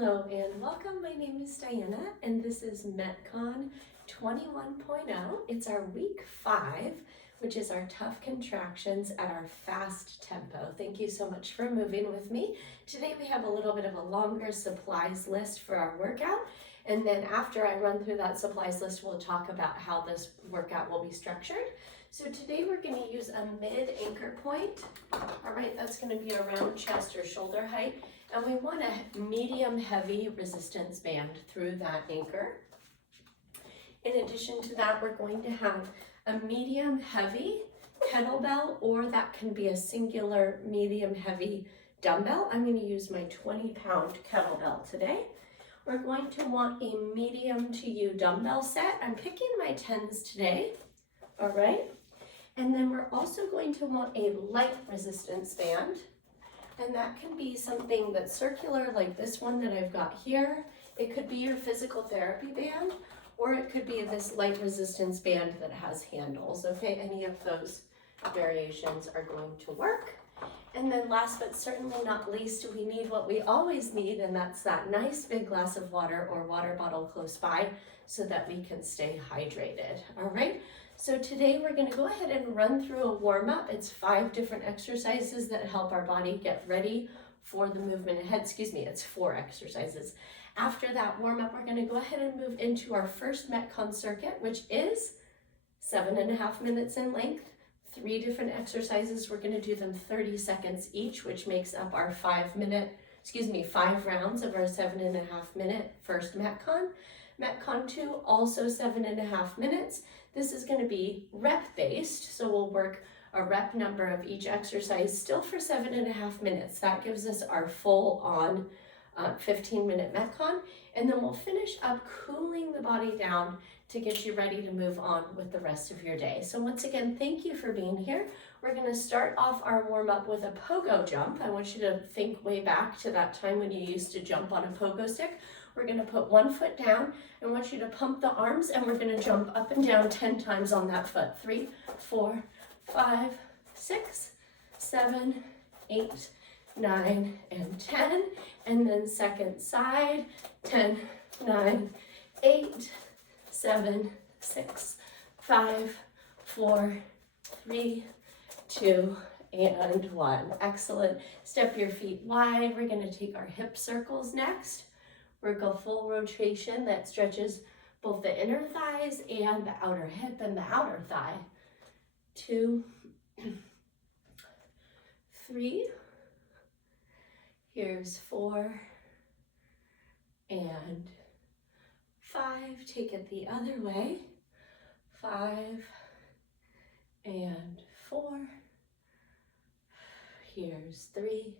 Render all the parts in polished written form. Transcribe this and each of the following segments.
Hello and welcome. My name is Diana and this is MetCon 21.0. It's our week 5, which is our tough contractions at our fast tempo. Thank you so much for moving with me. Today we have a little bit of a longer supplies list for our workout, and then after I run through that supplies list, we'll talk about how this workout will be structured. So today we're going to use a mid anchor point. All right, that's going to be around chest or shoulder height. And we want a medium heavy resistance band through that anchor. In addition to that, we're going to have a medium heavy kettlebell, or that can be a singular medium heavy dumbbell. I'm going to use my 20-pound kettlebell today. We're going to want a medium to U dumbbell set. I'm picking my 10s today. All right. And then we're also going to want a light resistance band. And that can be something that's circular, like this one that I've got here. It could be your physical therapy band, or it could be this light resistance band that has handles, okay? Any of those variations are going to work. And then last but certainly not least, we need what we always need, and that's that nice big glass of water or water bottle close by so that we can stay hydrated, all right? So today we're going to go ahead and run through a warm-up. It's 5 different exercises that help our body get ready for the movement ahead. It's 4 exercises. After that warm-up, we're going to go ahead and move into our first MetCon circuit, which is 7.5 minutes in length. 3 different exercises. We're going to do them 30 seconds each, which makes up our 5 rounds of our 7.5 minute first MetCon. MetCon 2, also 7.5 minutes. This is going to be rep based, so we'll work a rep number of each exercise still for 7.5 minutes. That gives us our full on 15-minute MetCon, and then we'll finish up cooling the body down to get you ready to move on with the rest of your day. So once again, thank you for being here. We're going to start off our warm-up with a pogo jump. I want you to think way back to that time when you used to jump on a pogo stick. We're going to put one foot down. I want you to pump the arms, and we're going to jump up and down 10 times on that foot. 3, 4, 5, 6, 7, 8, 9, and 10. And then second side, 10, 9, 8, 7, 6, 5, 4, 3, 2, and 1. Excellent. Step your feet wide. We're going to take our hip circles next. Work a full rotation that stretches both the inner thighs and the outer hip and the outer thigh. 2, 3. Here's 4 and 5. Take it the other way. 5 and 4. Here's 3,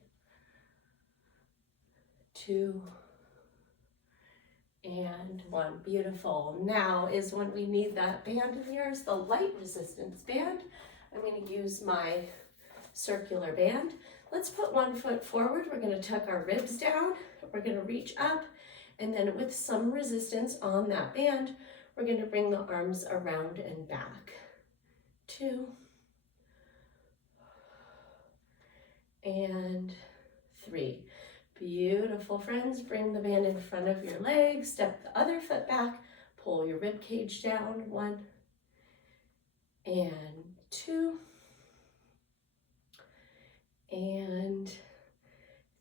2, and 1. Beautiful. Now is when we need that band of yours, the light resistance band. I'm going to use my circular band. Let's put one foot forward. We're going to tuck our ribs down. We're going to reach up, and then with some resistance on that band, we're going to bring the arms around and back. 2 and 3. Beautiful, friends. Bring the band in front of your legs, step the other foot back, pull your rib cage down. 1 and 2 and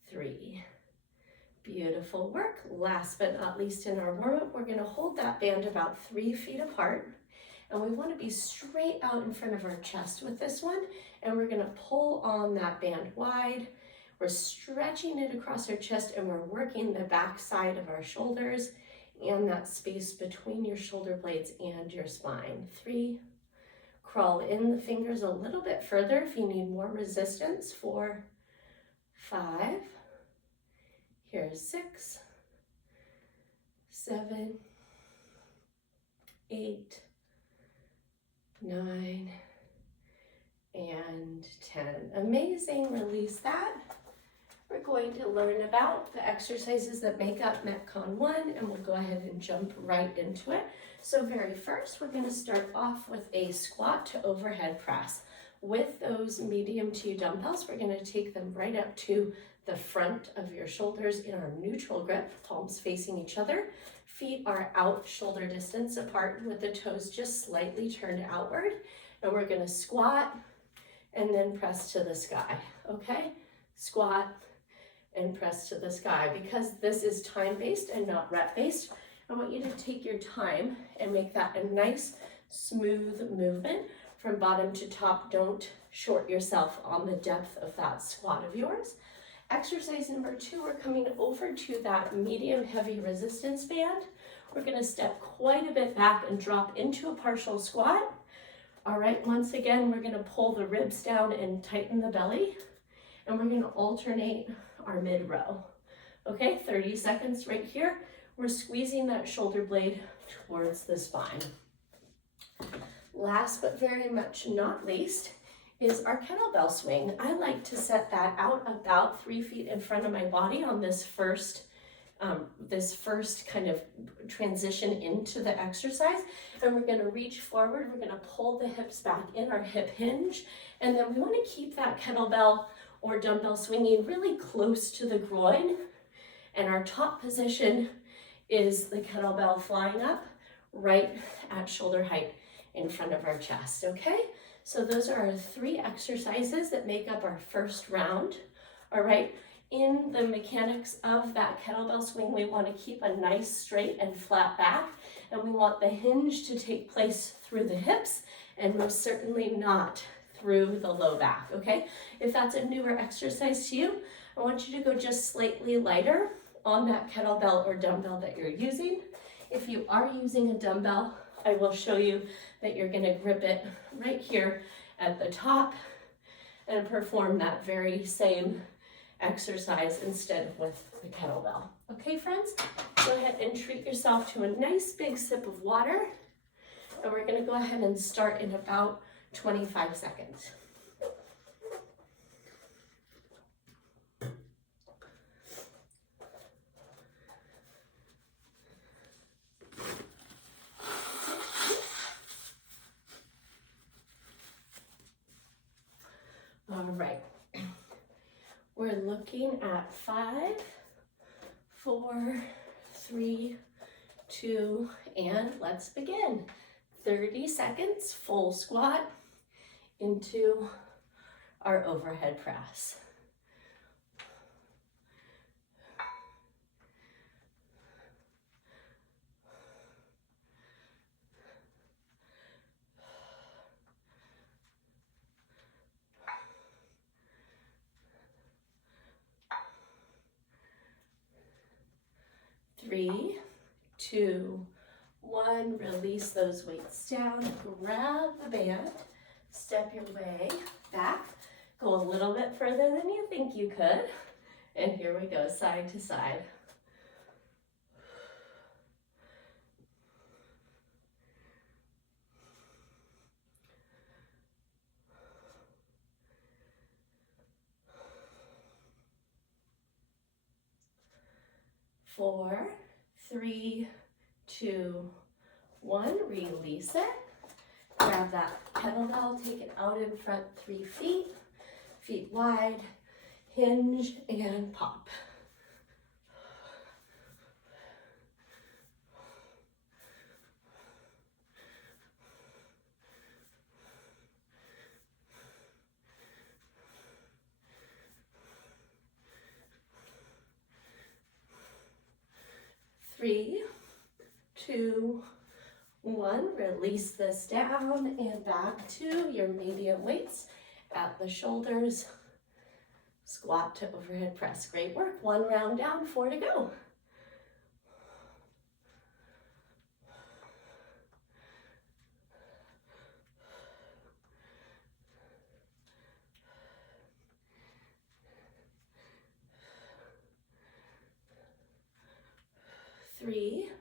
3. Beautiful work. Last but not least in our warm-up, we're going to hold that band about 3 feet apart, and we want to be straight out in front of our chest with this one, and we're going to pull on that band wide. We're stretching it across our chest, and we're working the back side of our shoulders and that space between your shoulder blades and your spine. 3. Crawl in the fingers a little bit further if you need more resistance. 4, 5. Here's 6, 7, 8, 9, and 10. Amazing. Release that. We're going to learn about the exercises that make up MetCon 1, and we'll go ahead and jump right into it. So very first, we're going to start off with a squat to overhead press. With those medium to dumbbells, we're going to take them right up to the front of your shoulders in our neutral grip, palms facing each other. Feet are out shoulder distance apart with the toes just slightly turned outward. And we're gonna squat and then press to the sky, okay? Squat and press to the sky. Because this is time-based and not rep-based, I want you to take your time and make that a nice, smooth movement from bottom to top. Don't short yourself on the depth of that squat of yours. Exercise number 2, we're coming over to that medium heavy resistance band. We're gonna step quite a bit back and drop into a partial squat. All right, once again, we're gonna pull the ribs down and tighten the belly. And we're gonna alternate our mid row. Okay, 30 seconds right here. We're squeezing that shoulder blade towards the spine. Last but very much not least is our kettlebell swing. I like to set that out about 3 feet in front of my body on this first kind of transition into the exercise. And we're gonna reach forward, we're gonna pull the hips back in our hip hinge, and then we wanna keep that kettlebell or dumbbell swinging really close to the groin. And our top position is the kettlebell flying up right at shoulder height in front of our chest, okay? So those are our 3 exercises that make up our first round, all right? In the mechanics of that kettlebell swing, we want to keep a nice straight and flat back, and we want the hinge to take place through the hips and most certainly not through the low back, okay? If that's a newer exercise to you, I want you to go just slightly lighter on that kettlebell or dumbbell that you're using. If you are using a dumbbell, I will show you that you're gonna grip it right here at the top and perform that very same exercise instead of with the kettlebell. Okay, friends? Go ahead and treat yourself to a nice big sip of water. And we're gonna go ahead and start in about 25 seconds. All right, we're looking at 5, 4, 3, 2, and let's begin. 30 seconds, full squat into our overhead press. Three, 2, 1, release those weights down, grab the band, step your way back, go a little bit further than you think you could, and here we go, side to side. Four, 3, 2, 1, release it. Grab that kettlebell, take it out in front 3 feet, feet wide, hinge and pop. Three, 2, 1, release this down and back to your medium weights at the shoulders. Squat to overhead press. Great work. 1 round down, 4 to go. Three,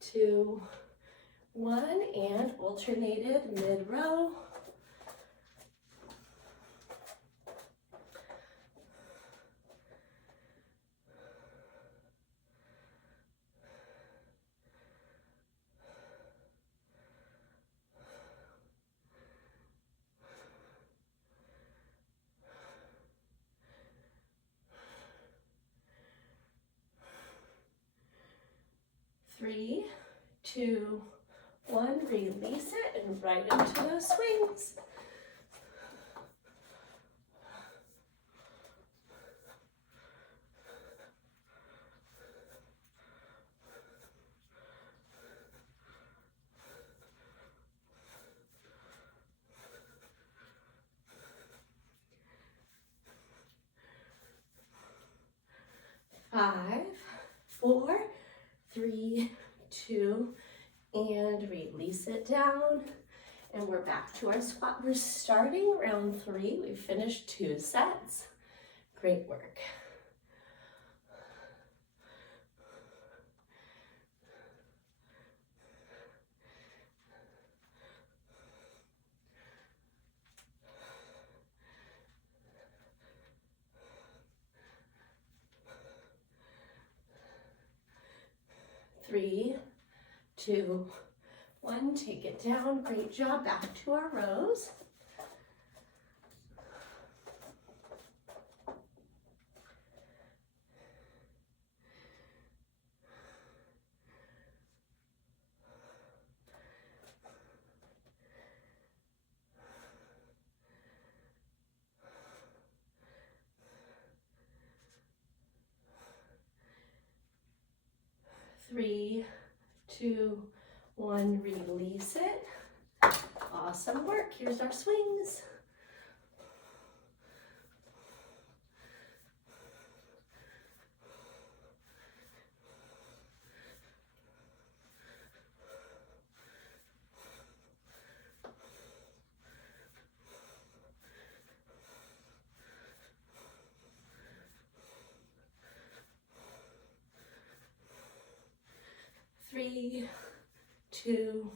2, 1, and alternated mid-row. 2, 1. Release it and right into those swings. 5, 4, 3, 2, and release it down. And we're back to our squat. We're starting round 3. We finished 2 sets. Great work. Three, 2, 1. Take it down. Great job. Back to our rows. Three, 2, 1. Release it. Awesome work. Here's our swings. Three, 2,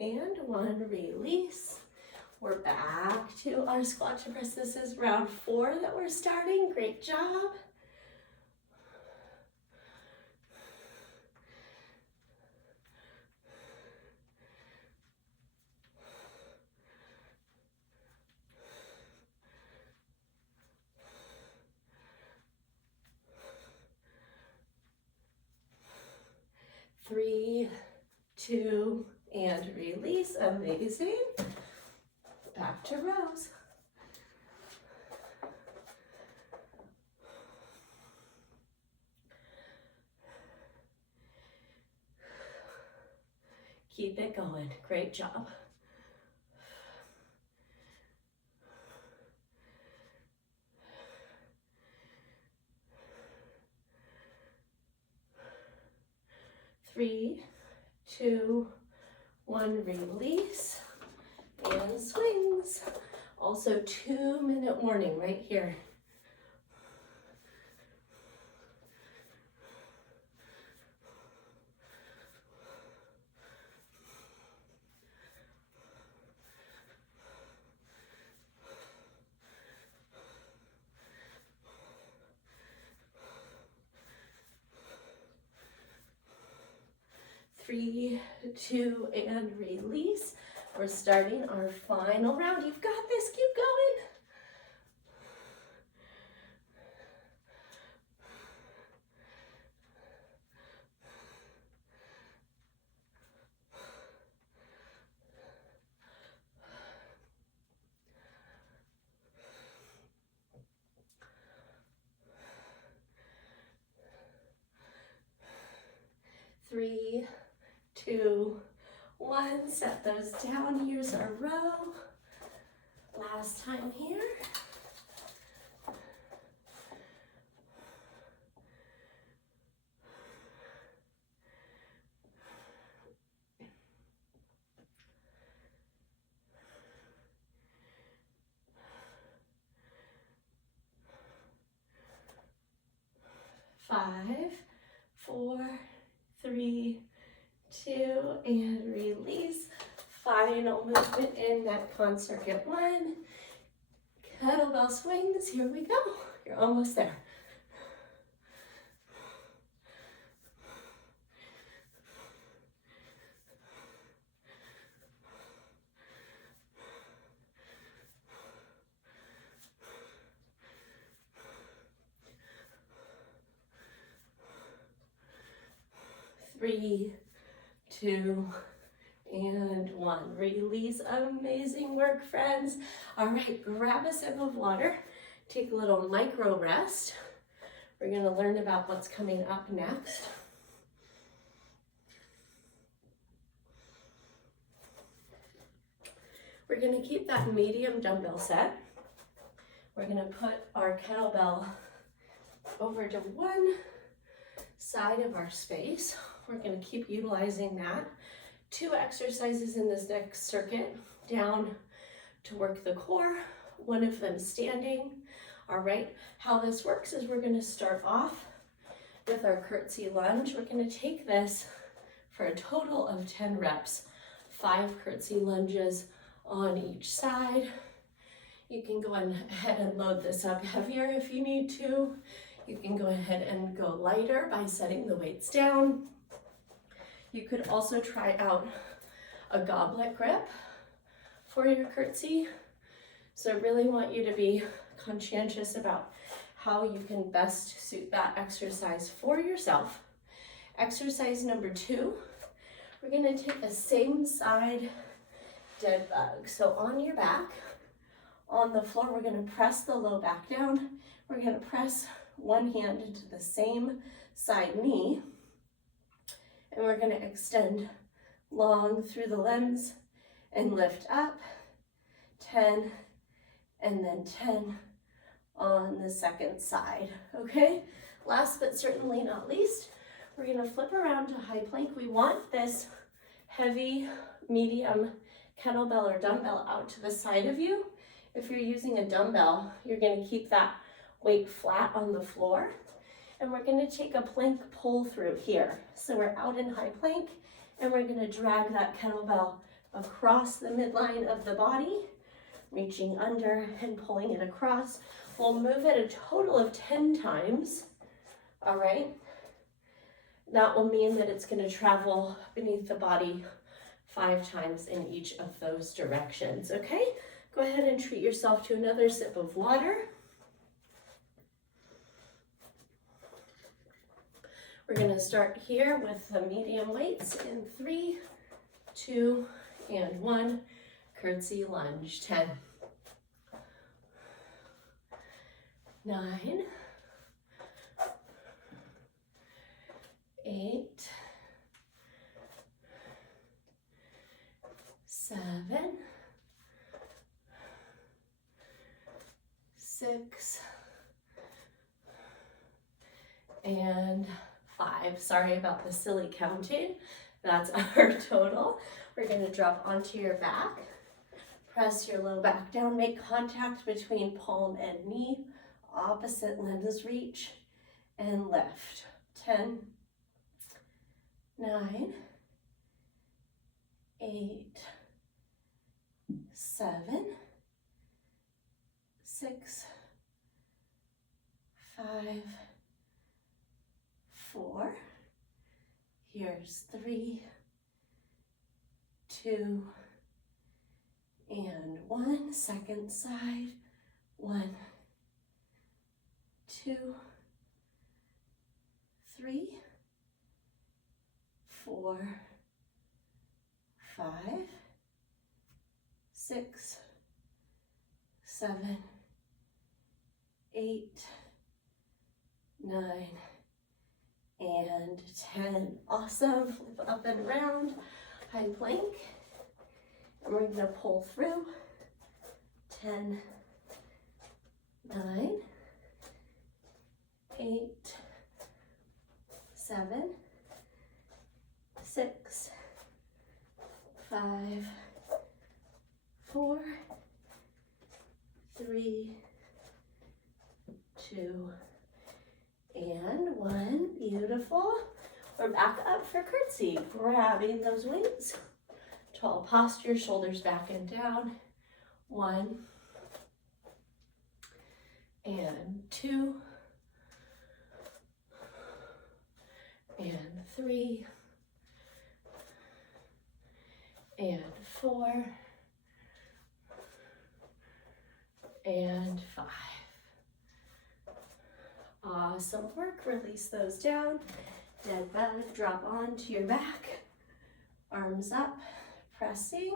and 1. Release. We're back to our squat to press. This is round 4 that we're starting. Great job. Three, 2, and release. Amazing. Back to rows. Keep it going. Great job. Three, 2, 1. Release and swings. Also 2-minute warning right here. Three, 2, and release. We're starting our final round. You've got this. Keep going. Three, 2, 1. Set those down. Here's our row. Last time here. Five, 4, 3, 2, and release. Final movement in MetCon circuit 1. Kettlebell swings. Here we go. You're almost there. Three, 2, and 1. Release. Amazing work, friends. All right, grab a sip of water. Take a little micro rest. We're going to learn about what's coming up next. We're going to keep that medium dumbbell set. We're going to put our kettlebell over to one side of our space. We're going to keep utilizing that. 2 exercises in this next circuit, down to work the core, one of them standing. All right, how this works is we're going to start off with our curtsy lunge. We're going to take this for a total of 10 reps, 5 curtsy lunges on each side. You can go ahead and load this up heavier if you need to. You can go ahead and go lighter by setting the weights down. You could also try out a goblet grip for your curtsy. So I really want you to be conscientious about how you can best suit that exercise for yourself. Exercise number 2, we're going to take the same side dead bug. So on your back, on the floor, we're going to press the low back down. We're going to press one hand into the same side knee, and we're going to extend long through the limbs and lift up. 10, and then 10 on the second side, okay? Last but certainly not least, we're going to flip around to high plank. We want this heavy, medium kettlebell or dumbbell out to the side of you. If you're using a dumbbell, you're going to keep that weight flat on the floor. And we're going to take a plank pull through here. So we're out in high plank, and we're going to drag that kettlebell across the midline of the body, reaching under and pulling it across. We'll move it a total of 10 times, all right? That will mean that it's going to travel beneath the body 5 times in each of those directions, okay? Go ahead and treat yourself to another sip of water. We're going to start here with the medium weights in 3, 2, and 1. Curtsy lunge. 10, 9, 8, 7, 6, and 5. Sorry about the silly counting. That's our total. We're going to drop onto your back. Press your low back down. Make contact between palm and knee. Opposite limbs reach and lift. 10, 9, 8, 7, 6, 5, 4. Here's 3, 2, and 1. Second side. 1, 2, 3, 4, 5, 6, 7, 8, 9, and 10. Awesome. Flip up and around. High plank. And we're going to pull through. 10, 9, 8, 7, 6, 5, 4, 3, 2, and 1. Beautiful. We're back up for curtsy. Grabbing those weights. Tall posture, shoulders back and down. 1, and 2, and 3, and 4, and 5. Awesome work. Release those down. Dead bug, drop onto your back. Arms up, pressing,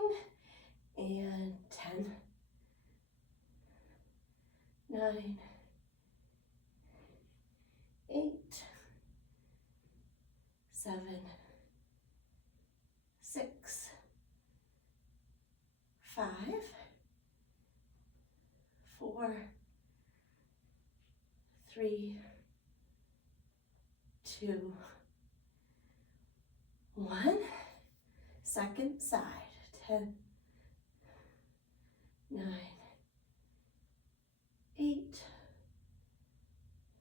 and 10, 9, 8, 7, 6, 5, 4, 3, 2, 1. Second side, 10, 9, 8,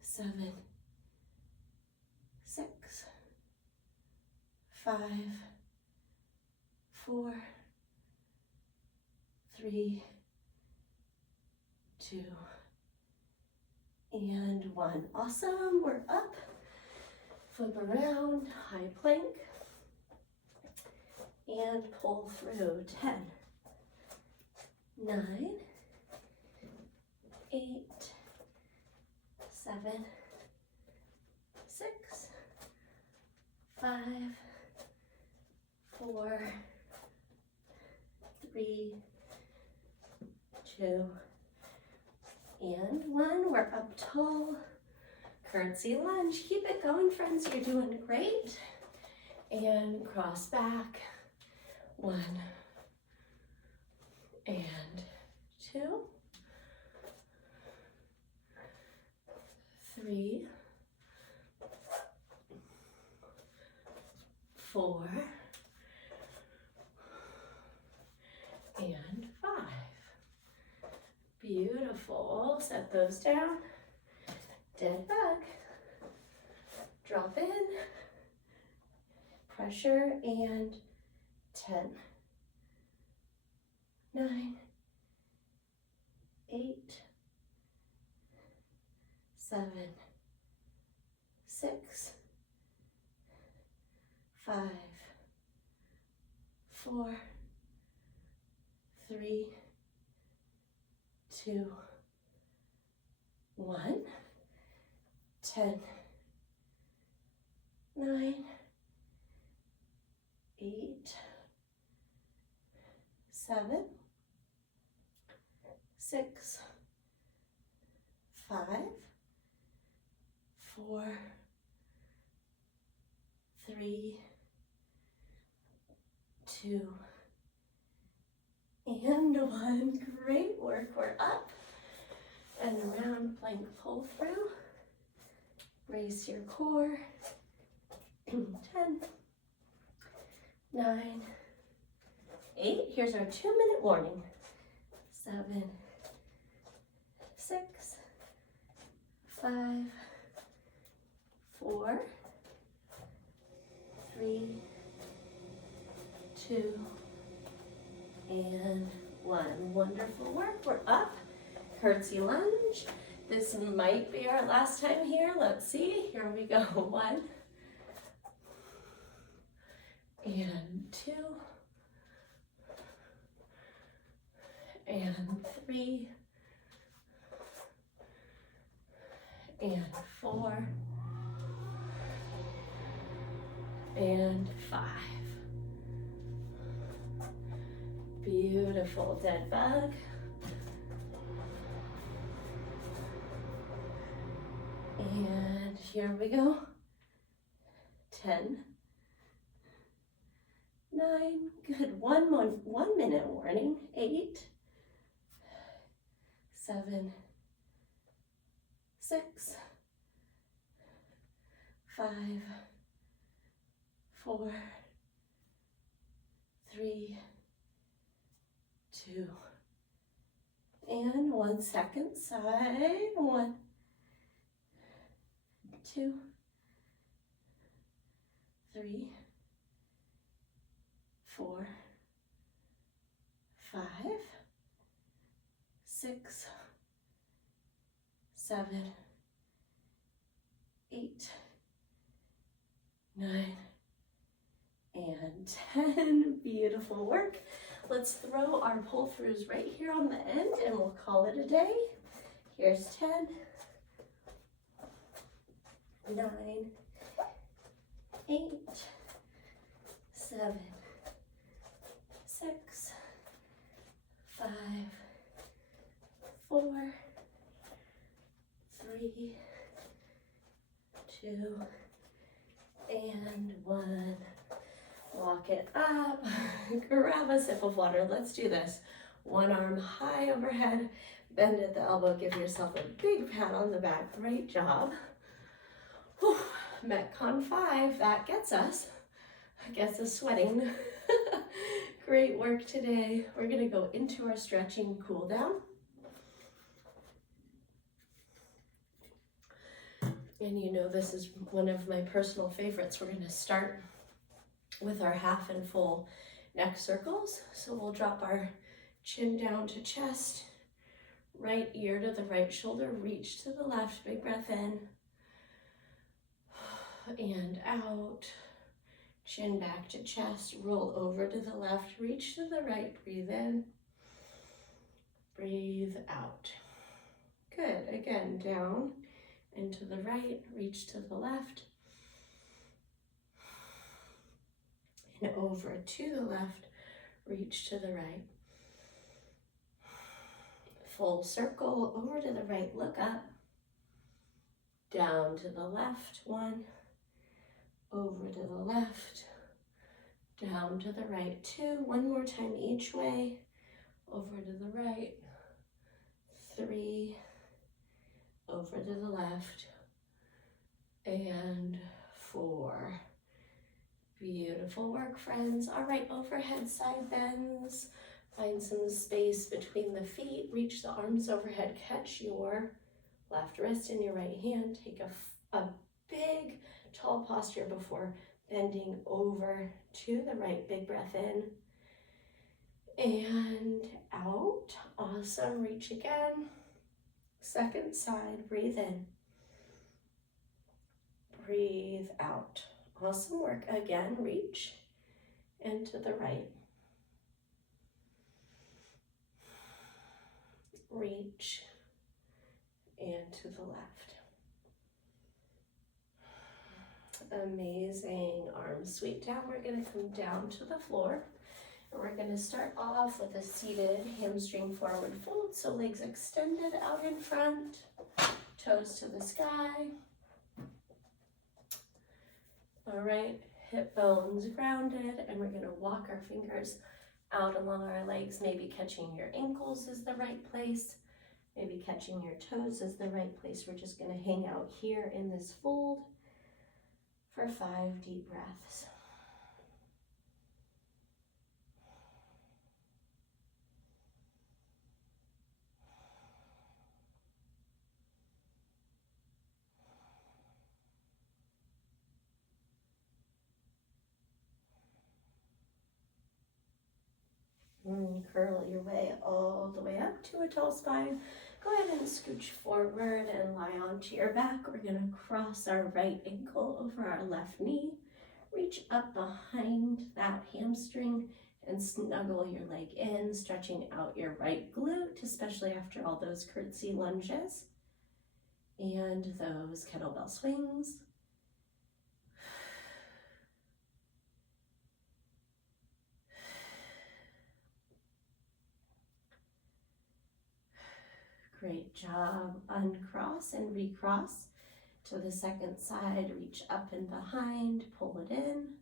7, 6, 5, 4, 3, 2, and 1. Awesome, we're up. Flip around, high plank, and pull through. 10, 9, 8, 7, 6, 5, 4, 3, 2, and 1. We're up tall. Curtsy lunge. Keep it going, friends. You're doing great. And cross back. 1 and 2, 3, 4, and 5. Beautiful. Set those down. Dead bug. Drop in. Pressure, and 10, 9, 8, 7, 6, 5, 4, 3, 2, 1. 10, 9, 8, 7, 6, 5, 4, 3, 2, and 1. Great work. We're up and around, plank pull through. Brace your core. 10, 9, 8. Here's our 2-minute warning. 7, 6, 5, 4, 3, 2, and 1. Wonderful work. We're up. Curtsy lunge. This might be our last time here. Let's see. Here we go. 1 and 2 and 3 and 4 and 5. Beautiful. Dead bug. And here we go. 10, 9, good. 1 minute warning. 8, 7, 6, 5, 4, 3, 2, and 1 second side. 1, 2, 3, 4, 5, 6, 7, 8, 9, and 10. Beautiful work. Let's throw our pull-throughs right here on the end and we'll call it a day. Here's 10, 9, 8, 7, 6, 5, 4, 3, 2, and 1. Walk it up, grab a sip of water. Let's do this. One arm high overhead, bend at the elbow, give yourself a big pat on the back. Great job. Whew. MetCon 5, that gets us sweating. Great work today. We're gonna go into our stretching cool down. And you know this is one of my personal favorites. We're gonna start with our half and full neck circles. So we'll drop our chin down to chest, right ear to the right shoulder, reach to the left, big breath in, and out, chin back to chest, roll over to the left, reach to the right, breathe in, breathe out. Good, again, down and to the right, reach to the left, and over to the left, reach to the right. Full circle, over to the right, look up, down to the left, 1, over to the left, down to the right, 2, one more time each way, over to the right, 3, over to the left, and 4. Beautiful work, friends. All right, overhead side bends. Find some space between the feet. Reach the arms overhead. Catch your left wrist in your right hand. Take a big, tall posture before bending over to the right. Big breath in and out. Awesome. Reach again. Second side. Breathe in. Breathe out. Awesome work. Again, reach and to the right. Reach and to the left. Amazing. Arms sweep down. We're going to come down to the floor. And we're going to start off with a seated hamstring forward fold. So legs extended out in front, toes to the sky. All right, hip bones grounded, and we're gonna walk our fingers out along our legs. Maybe catching your ankles is the right place. Maybe catching your toes is the right place. We're just gonna hang out here in this fold for 5 deep breaths. Curl your way all the way up to a tall spine. Go ahead and scooch forward and lie onto your back. We're going to cross our right ankle over our left knee. Reach up behind that hamstring and snuggle your leg in, stretching out your right glute, especially after all those curtsy lunges and those kettlebell swings. Great job. Uncross and recross to the second side. Reach up and behind, pull it in.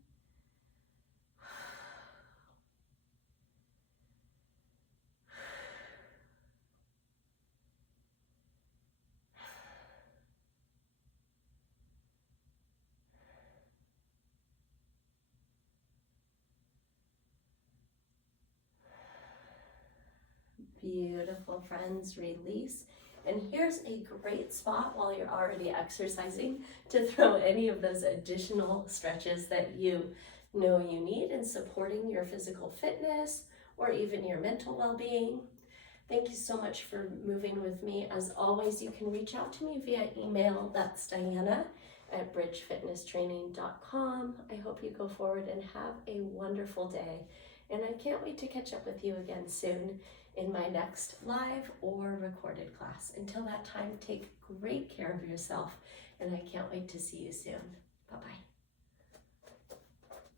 Beautiful, friends. Release. And here's a great spot while you're already exercising to throw any of those additional stretches that you know you need in supporting your physical fitness or even your mental well-being. Thank you so much for moving with me. As always, you can reach out to me via email. That's Diana@bridgefitnesstraining.com. I hope you go forward and have a wonderful day. And I can't wait to catch up with you again soon in my next live or recorded class. Until that time, take great care of yourself, and I can't wait to see you soon. Bye-bye.